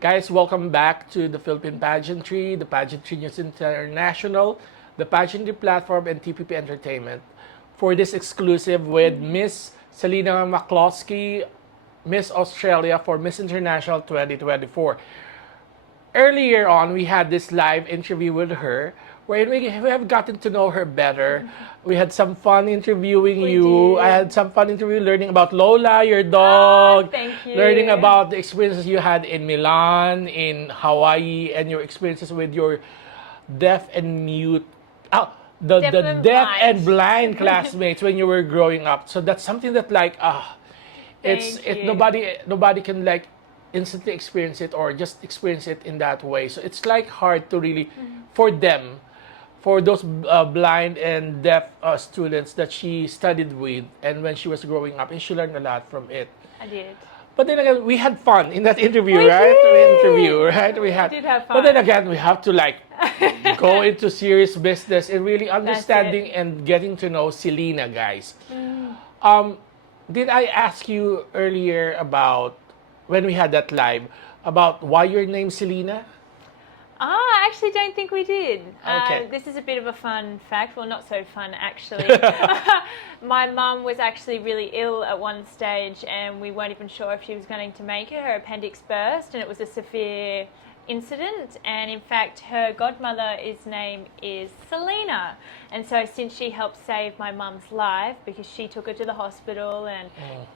Guys, welcome back to the Philippine Pageantry, the Pageantry News International, the Pageantry Platform, and TPP Entertainment for this exclusive with Miss Selina McCloskey, Miss Australia for Miss International 2024. Earlier on, we had this live interview with her where we have gotten to know her better. We had some fun interviewing We you. did. I had some fun interview learning about Lola, your dog. Thank you. Learning about the experiences you had in Milan, in Hawaii, and your experiences with your deaf and mute, the and deaf blind. and blind classmates when you were growing up. So that's something that Thank you. nobody can like instantly experience it or just experience it in that way. So it's like hard to really for them, for those blind and deaf students that she studied with, and when she was growing up, and she learned a lot from it. I did. But then again, we had fun in that interview, We right? did. We had. did have But then fun. again, we have to like go into serious business and really it. understanding and getting to know Selena, guys. Did I ask you earlier about when we had that live about why your name Selena? I actually don't think we did. Okay. This is a bit of a fun fact. Well, not so fun, actually. My mum was actually really ill at one stage, and we weren't even sure if she was going to make it. Her appendix burst, and it was a severe incident. And in fact, her godmother's name is Selina. And so since she helped save my mum's life, because she took her to the hospital and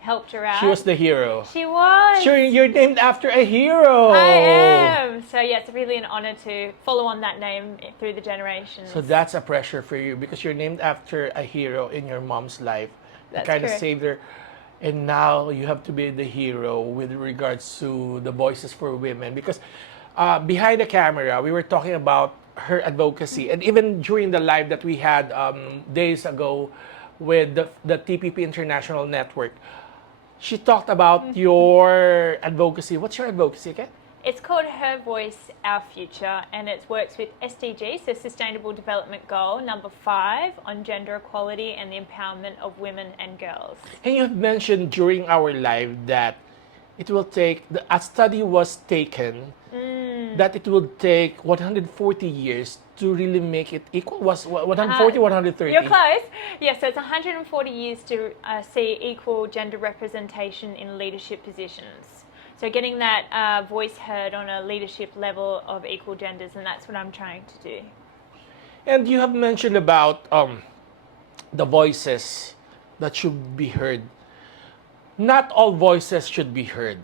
helped her out. She was the hero. She was. Sure, you're named after a hero. I am. So yeah, it's really an honor to follow on that name through the generations. So that's a pressure for you because you're named after a hero in your mom's life. You That's kind of correct. saved her. And now you have to be the hero with regards to the Voices for Women. Because behind the camera, we were talking about her advocacy. And even during the live that we had days ago with the TPP International Network, she talked about your advocacy. What's your advocacy again? It's called Her Voice, Our Future, and it works with SDG, so Sustainable Development Goal number 5 on gender equality and the empowerment of women and girls. And you have mentioned during our live that it will take, a study was taken that it will take 140 years to really make it equal. Was 140, 130? You're close. Yes, so it's 140 years to see equal gender representation in leadership positions. So getting that voice heard on a leadership level of equal genders, and that's what I'm trying to do. And you have mentioned about the voices that should be heard. Not all voices should be heard.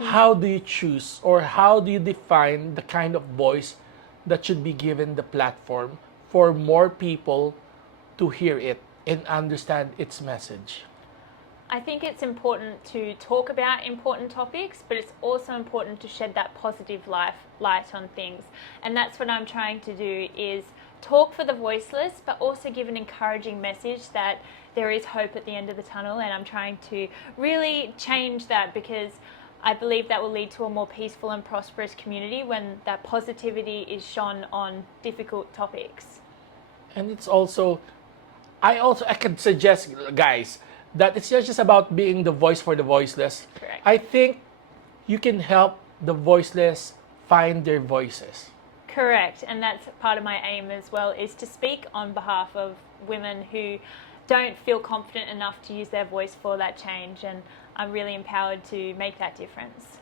How do you choose or how do you define the kind of voice that should be given the platform for more people to hear it and understand its message? I think it's important to talk about important topics, but it's also important to shed that positive light on things. And that's what I'm trying to do, is talk for the voiceless, but also give an encouraging message that there is hope at the end of the tunnel. And I'm trying to really change that, because I believe that will lead to a more peaceful and prosperous community when that positivity is shone on difficult topics. And it's also, I can suggest, guys, that it's not just about being the voice for the voiceless. Correct. I think you can help the voiceless find their voices. Correct, and that's part of my aim as well, is to speak on behalf of women who don't feel confident enough to use their voice for that change, and I'm really empowered to make that difference.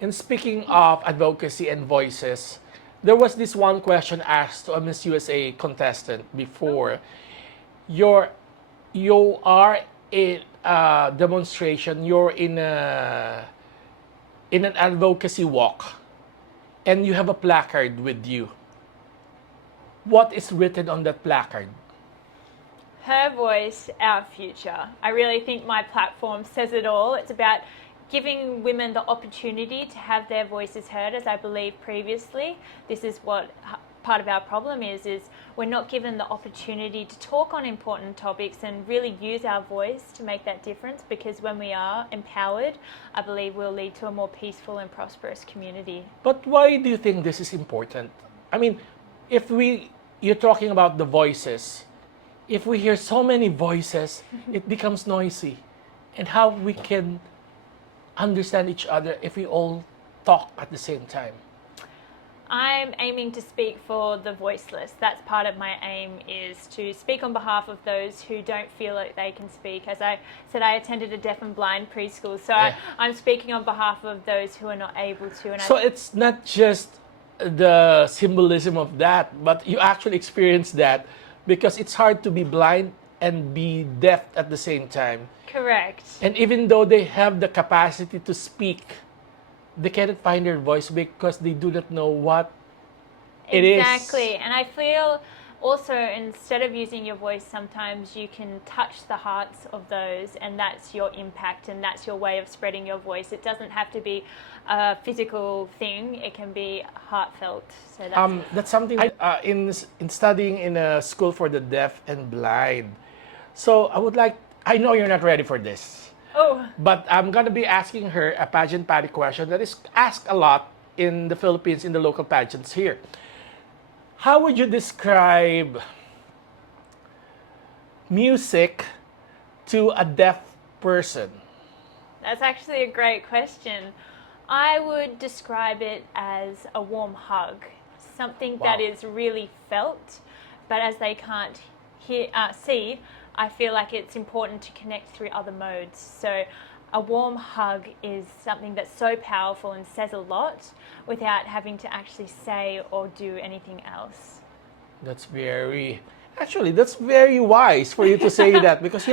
And speaking of advocacy and voices, there was this one question asked to a Miss USA contestant before. You are in a demonstration, you're in an advocacy walk, and you have a placard with you. What is written on that placard? Her voice, our future. I really think my platform says it all. It's about giving women the opportunity to have their voices heard, as I believe previously. This is what part of our problem is we're not given the opportunity to talk on important topics and really use our voice to make that difference, because when we are empowered, I believe we'll lead to a more peaceful and prosperous community. But why do you think this is important? I mean, you're talking about the voices. If we hear so many voices, it becomes noisy. And how we can understand each other if we all talk at the same time? I'm aiming to speak for the voiceless. That's part of my aim, is to speak on behalf of those who don't feel like they can speak. As I said, I attended a deaf and blind preschool, so I'm speaking on behalf of those who are not able to. And So it's not just the symbolism of that, but you actually experience that because it's hard to be blind and be deaf at the same time. Correct. And even though they have the capacity to speak, they cannot find their voice because they do not know what it is. Exactly. And I feel also, instead of using your voice, sometimes you can touch the hearts of those, and that's your impact, and that's your way of spreading your voice. It doesn't have to be a physical thing, it can be heartfelt. So That's something in studying in a school for the deaf and blind. So I know you're not ready for this. Oh. But I'm going to be asking her a pageant patty question that is asked a lot in the Philippines, in the local pageants here. How would you describe music to a deaf person? That's actually a great question. I would describe it as a warm hug, something that is really felt, but as they can't see, I feel like it's important to connect through other modes. So a warm hug is something that's so powerful and says a lot without having to actually say or do anything else. That's very wise for you to say that, because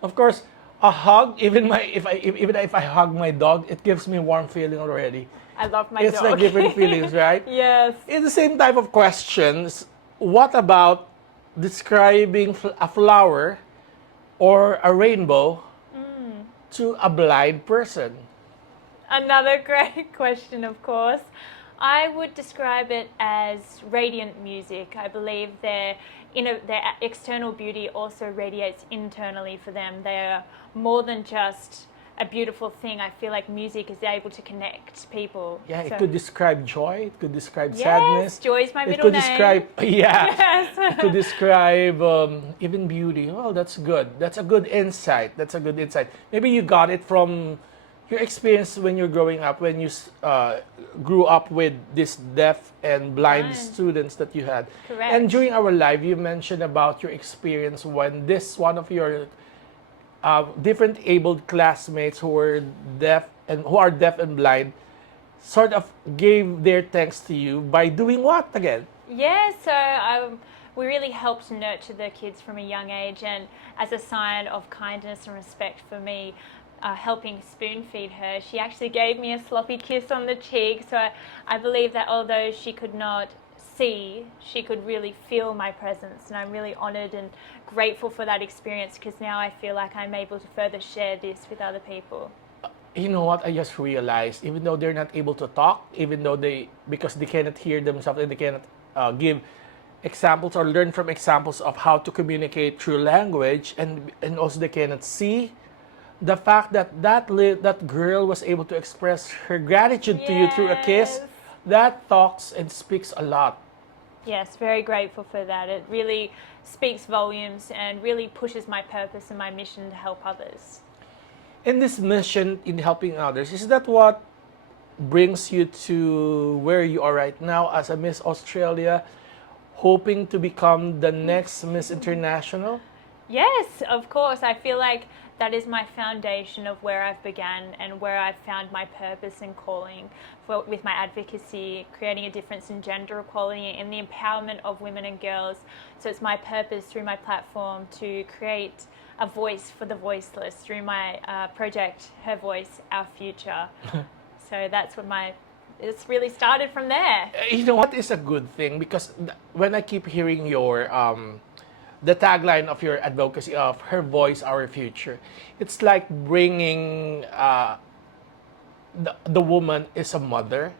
of course, a hug, even if I hug my dog, it gives me a warm feeling already. I love my dog. It's like different feelings, right? Yes. In the same type of questions, what about describing a flower or a rainbow to a blind person? Another great question, of course. I would describe it as radiant music. I believe their external beauty also radiates internally for them. They're more than just a beautiful thing. I feel like music is able to connect people. Yeah, it could describe joy, it could describe Yes, sadness. joy is my It middle could name. describe, Yes. it could describe even beauty. Well, that's good. That's a good insight. Maybe you got it from your experience when you're growing up, when you grew up with this deaf and blind students that you had. Correct. And during our live, you mentioned about your experience when one of your different abled classmates who are deaf and blind sort of gave their thanks to you by doing what again? Yeah, so we really helped nurture the kids from a young age, and as a sign of kindness and respect for me, helping spoon feed her, she actually gave me a sloppy kiss on the cheek. So I believe that although she could not see, she could really feel my presence, and I'm really honoured and grateful for that experience, because now I feel like I'm able to further share this with other people. You know what? I just realized, even though they're not able to talk, because they cannot hear themselves and they cannot give examples or learn from examples of how to communicate through language, and also they cannot see, the fact that girl was able to express her gratitude to you through a kiss, that talks and speaks a lot. Yes, very grateful for that. It really speaks volumes and really pushes my purpose and my mission to help others. In this mission in helping others, is that what brings you to where you are right now as a Miss Australia, hoping to become the next Miss International? Yes, of course. I feel like that is my foundation of where I've began and where I've found my purpose and calling with my advocacy, creating a difference in gender equality and the empowerment of women and girls. So it's my purpose through my platform to create a voice for the voiceless through my project, Her Voice, Our Future. So that's what it's really started from there. You know what is a good thing, because when I keep hearing your the tagline of your advocacy of Her Voice, Our Future, it's like bringing the woman is a mother,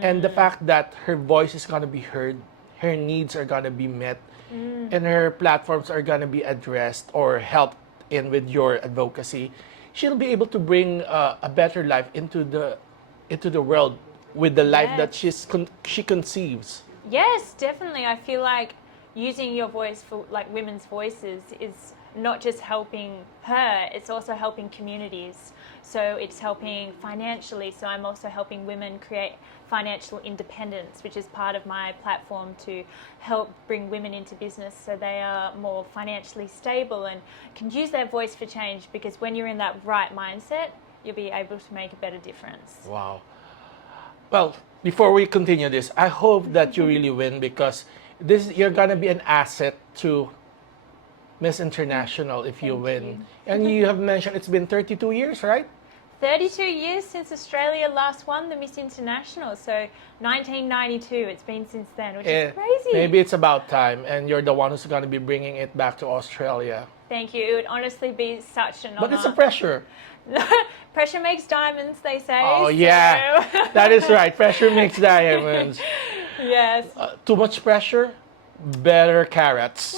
and the fact that her voice is going to be heard, her needs are going to be met, and her platforms are going to be addressed or helped in with your advocacy, she'll be able to bring a better life into the world with the life that she conceives. Yes, definitely. I feel like using your voice for like women's voices is not just helping her, it's also helping communities. So it's helping financially. So I'm also helping women create financial independence, which is part of my platform to help bring women into business so they are more financially stable and can use their voice for change, because when you're in that right mindset, you'll be able to make a better difference. Wow. Well, before we continue this, I hope that you really win, because you're gonna be an asset to Miss International if you Thank win. you. And you have mentioned it's been 32 years, right? 32 years since Australia last won the Miss International. So 1992, it's been since then, which is crazy. Maybe it's about time, and you're the one who's going to be bringing it back to Australia. Thank you. It would honestly be such an honor. But it's a pressure. Pressure makes diamonds, they say. Oh, yeah. So. That is right. Pressure makes diamonds. Yes. Too much pressure, better carrots.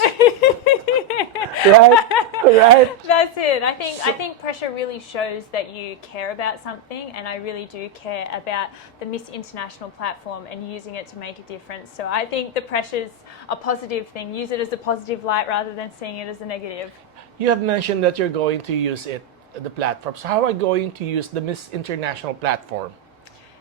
Right? Right? That's it. I think pressure really shows that you care about something, and I really do care about the Miss International platform and using it to make a difference. So I think the pressure's a positive thing. Use it as a positive light rather than seeing it as a negative. You have mentioned that you're going to use the platform. So how are you going to use the Miss International platform?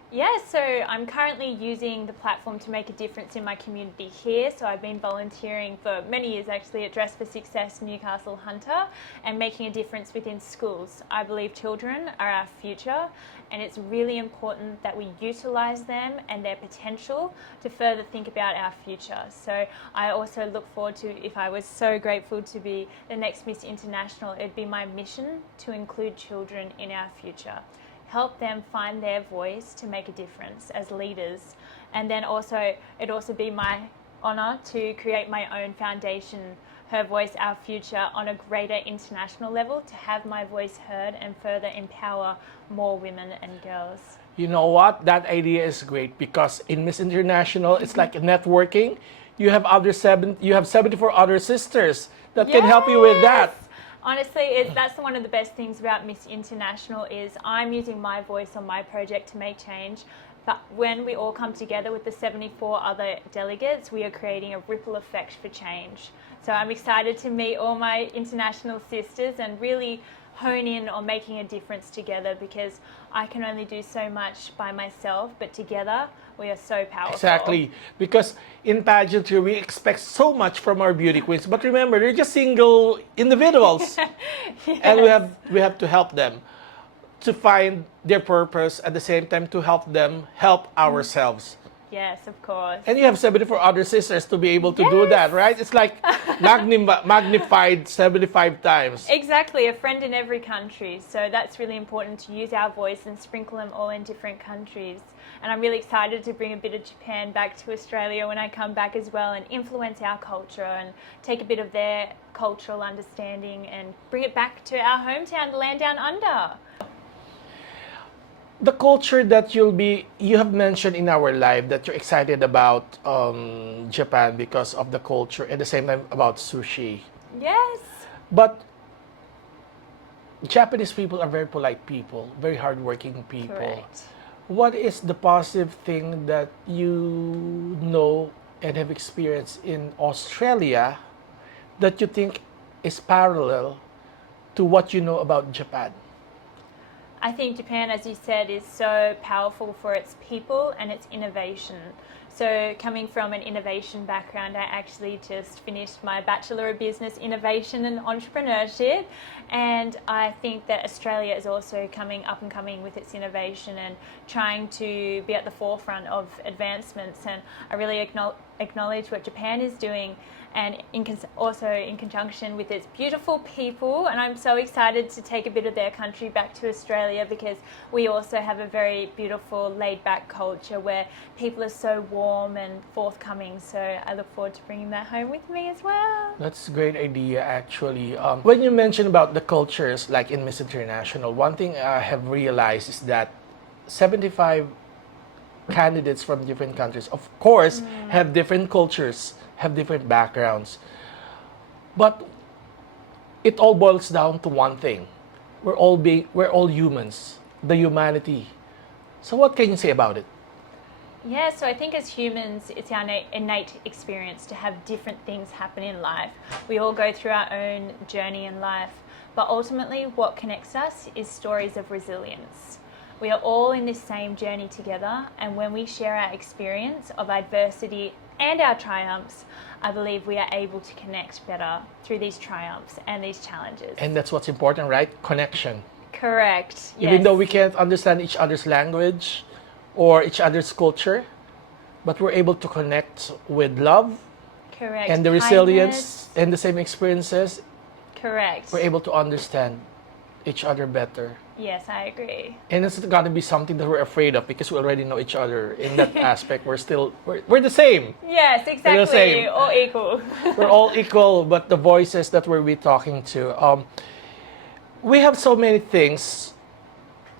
Yeah, so I'm currently using the platform to make a difference in my community here. So I've been volunteering for many years actually at Dress for Success Newcastle Hunter and making a difference within schools. I believe children are our future, and it's really important that we utilise them and their potential to further think about our future. So I also look forward to, if I was so grateful to be the next Miss International, it'd be my mission to include children in our future. Help them find their voice to make a difference as leaders. And then also, it'd also be my honour to create my own foundation, Her Voice, Our Future, on a greater international level, to have my voice heard and further empower more women and girls. You know what? That idea is great, because in Miss International, it's like networking. You have 74 other sisters that can help you with that. Honestly, that's one of the best things about Miss International is I'm using my voice on my project to make change. But when we all come together with the 74 other delegates, we are creating a ripple effect for change. So I'm excited to meet all my international sisters and really hone in on making a difference together, because I can only do so much by myself, but together we are so powerful. Exactly, because in pageantry we expect so much from our beauty queens, but remember, they're just single individuals. Yes. And we have to help them to find their purpose, at the same time to help them help ourselves. Yes, of course. And you have 74 other sisters to be able to do that, right? It's like magnified 75 times. Exactly, a friend in every country. So that's really important, to use our voice and sprinkle them all in different countries. And I'm really excited to bring a bit of Japan back to Australia when I come back as well, and influence our culture and take a bit of their cultural understanding and bring it back to our hometown, the land down under. The culture that you have mentioned in our live that you're excited about Japan because of the culture, and at the same time about sushi. Yes. But Japanese people are very polite people, very hardworking people. Correct. What is the positive thing that you know and have experienced in Australia that you think is parallel to what you know about Japan? I think Japan, as you said, is so powerful for its people and its innovation. So coming from an innovation background, I actually just finished my Bachelor of Business Innovation and Entrepreneurship. And I think that Australia is also coming up and coming with its innovation and trying to be at the forefront of advancements. And I really acknowledge what Japan is doing, and also in conjunction with its beautiful people. And I'm so excited to take a bit of their country back to Australia, because we also have a very beautiful laid-back culture where people are so warm and forthcoming. So I look forward to bringing that home with me as well. That's a great idea, actually. When you mentioned about the cultures, like in Miss International, one thing I have realized is that 75 candidates from different countries, of course, have different cultures, have different backgrounds. But it all boils down to one thing. We're all humans, the humanity. So what can you say about it? Yeah, so I think as humans, it's our innate experience to have different things happen in life. We all go through our own journey in life, but ultimately, what connects us is stories of resilience. We are all in this same journey together, and when we share our experience of adversity and our triumphs, I believe we are able to connect better through these triumphs and these challenges. And that's what's important, right? Connection. Correct. Yes. Even though we can't understand each other's language or each other's culture, but we're able to connect with love Correct. and the Kindness. resilience and the same experiences. Correct. We're able to understand each other better. Yes, I agree. And it's got to be something that we're afraid of because we already know each other in that aspect. We're the same. Yes, exactly. same. All equal. We're all equal, but the voices that we'll be talking to. We have so many things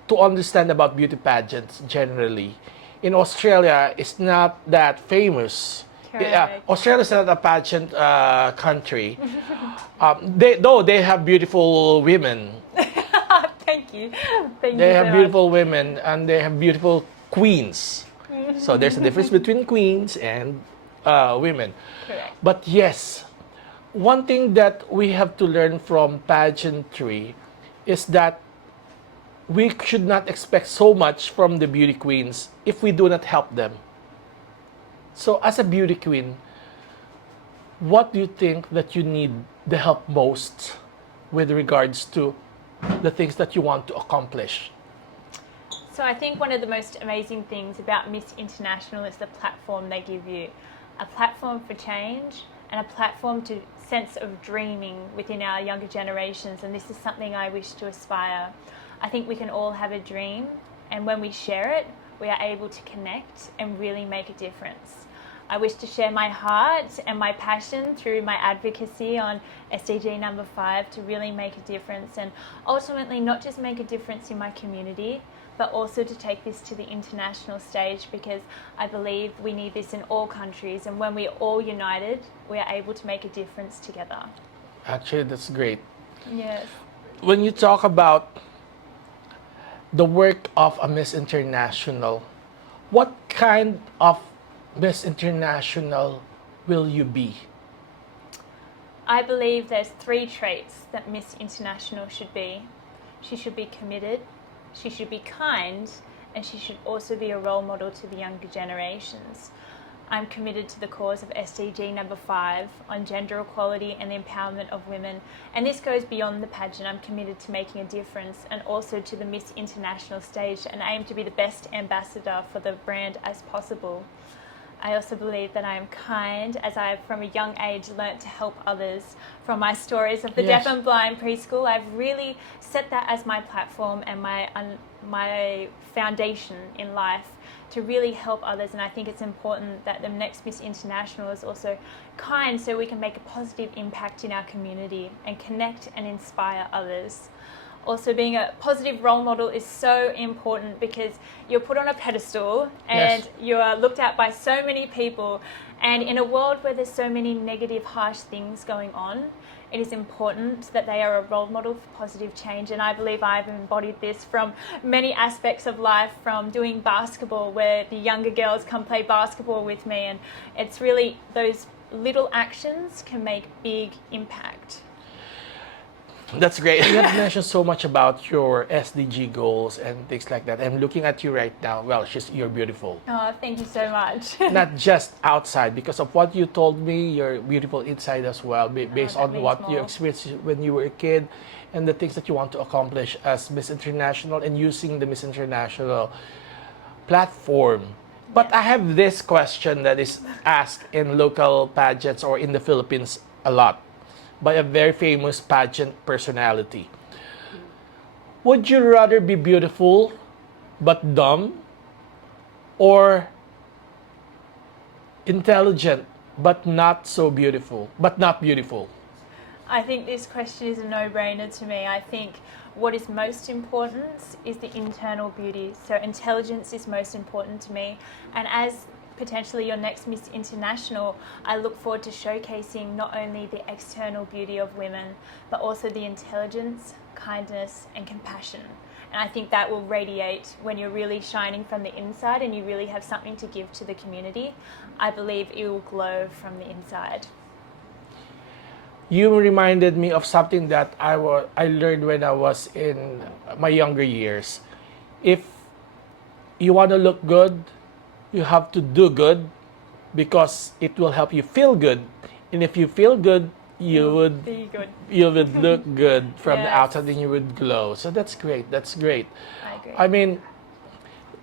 to understand about beauty pageants generally. In Australia, it's not that famous. Correct. Australia is not a pageant country. Though they have beautiful women. Thank you. Thank They you have so beautiful women and they have beautiful queens. So there's a difference between queens and women. much. Correct. But yes, one thing that we have to learn from pageantry is that we should not expect so much from the beauty queens if we do not help them. So as a beauty queen, what do you think that you need the help most with regards to the things that you want to accomplish? So I think one of the most amazing things about Miss International is the platform they give you. A platform for change and a platform to sense of dreaming within our younger generations, and this is something I wish to aspire. I think we can all have a dream, and when we share it, we are able to connect and really make a difference. I wish to share my heart and my passion through my advocacy on SDG number 5 to really make a difference, and ultimately not just make a difference in my community, but also to take this to the international stage, because I believe we need this in all countries, and when we're all united, we are able to make a difference together. Actually, that's great. Yes. When you talk about the work of a Miss International, what kind of Miss International will you be? I believe there's 3 traits that Miss International should be. She should be committed, she should be kind, and she should also be a role model to the younger generations. I'm committed to the cause of SDG number 5 on gender equality and the empowerment of women. And this goes beyond the pageant. I'm committed to making a difference and also to the Miss International stage, and aim to be the best ambassador for the brand as possible. I also believe that I am kind, as I have from a young age learnt to help others. From my stories of the Yes. deaf and blind preschool, I've really set that as my platform and my foundation in life to really help others. And I think it's important that the next Miss International is also kind, so we can make a positive impact in our community and connect and inspire others. Also, being a positive role model is so important because you're put on a pedestal and Yes. you are looked at by so many people. And in a world where there's so many negative, harsh things going on, it is important that they are a role model for positive change. And I believe I've embodied this from many aspects of life, from doing basketball, where the younger girls come play basketball with me. And it's really those little actions can make big impact. That's great. You have mentioned so much about your SDG goals and things like that. I'm looking at you right now. Well, you're beautiful. Oh, thank you so much. Not just outside, because of what you told me, you're beautiful inside as well, based that on means what you more. experienced when you were a kid and the things that you want to accomplish as Miss International and using the Miss International platform. But I have this question that is asked in local pageants or in the Philippines a lot by a very famous pageant personality. Would you rather be beautiful but dumb, or intelligent but not so beautiful, but not beautiful? I think this question is a no-brainer to me. I think what is most important is the internal beauty. So intelligence is most important to me. And as potentially your next Miss International, I look forward to showcasing not only the external beauty of women, but also the intelligence, kindness, and compassion. And I think that will radiate when you're really shining from the inside and you really have something to give to the community. I believe it will glow from the inside. You reminded me of something that I learned when I was in my younger years. If you want to look good, you have to do good because it will help you feel good. And if you feel good, you would Be good. you would look good from the Yes. outside and you would glow. So that's great. That's great. I agree. I mean,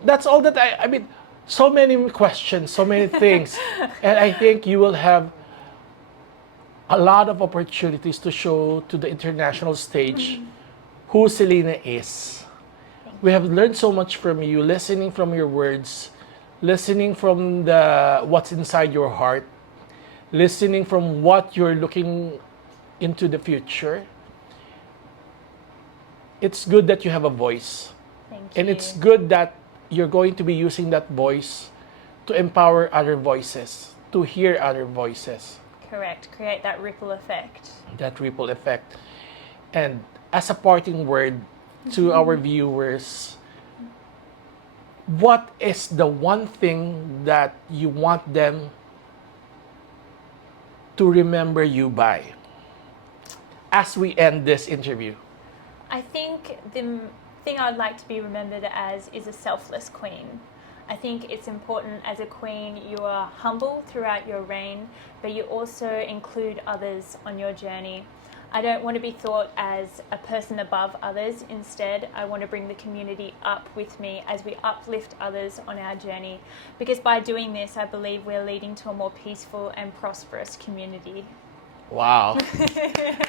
that's all that I mean, so many questions, so many things. And I think you will have a lot of opportunities to show to the international stage who Selina is. We have learned so much from you, listening from your words, listening from the what's inside your heart, listening from what you're looking into the future. It's good that you have a voice. Thank you. And it's good that you're going to be using that voice to empower other voices, to hear other voices. Correct. Create that ripple effect. That ripple effect. And as a parting word to our viewers, what is the one thing that you want them to remember you by as we end this interview? I think the thing I'd like to be remembered as is a selfless queen. I think it's important as a queen you are humble throughout your reign, but you also include others on your journey. I don't want to be thought as a person above others. Instead, I want to bring the community up with me as we uplift others on our journey. Because by doing this, I believe we're leading to a more peaceful and prosperous community. Wow.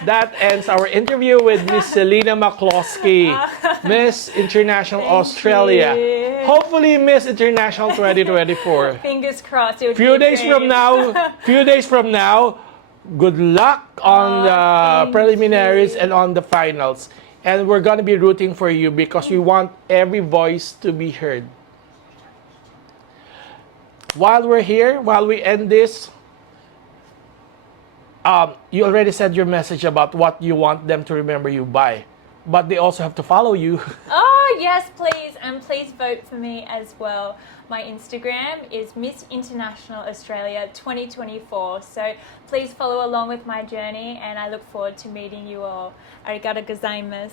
That ends our interview with Miss Selina McCloskey, Miss International Australia. you. Hopefully Miss International 2024. Fingers crossed. It would Few be a days dream. from now, good luck on the thank preliminaries you. and on the finals. And we're going to be rooting for you because we want every voice to be heard. While we're here, while we end this, you already said your message about what you want them to remember you by, but they also have to follow you. Oh, yes, please. And please vote for me as well. My Instagram is Miss International Australia 2024. So please follow along with my journey and I look forward to meeting you all. Arigato gozaimasu.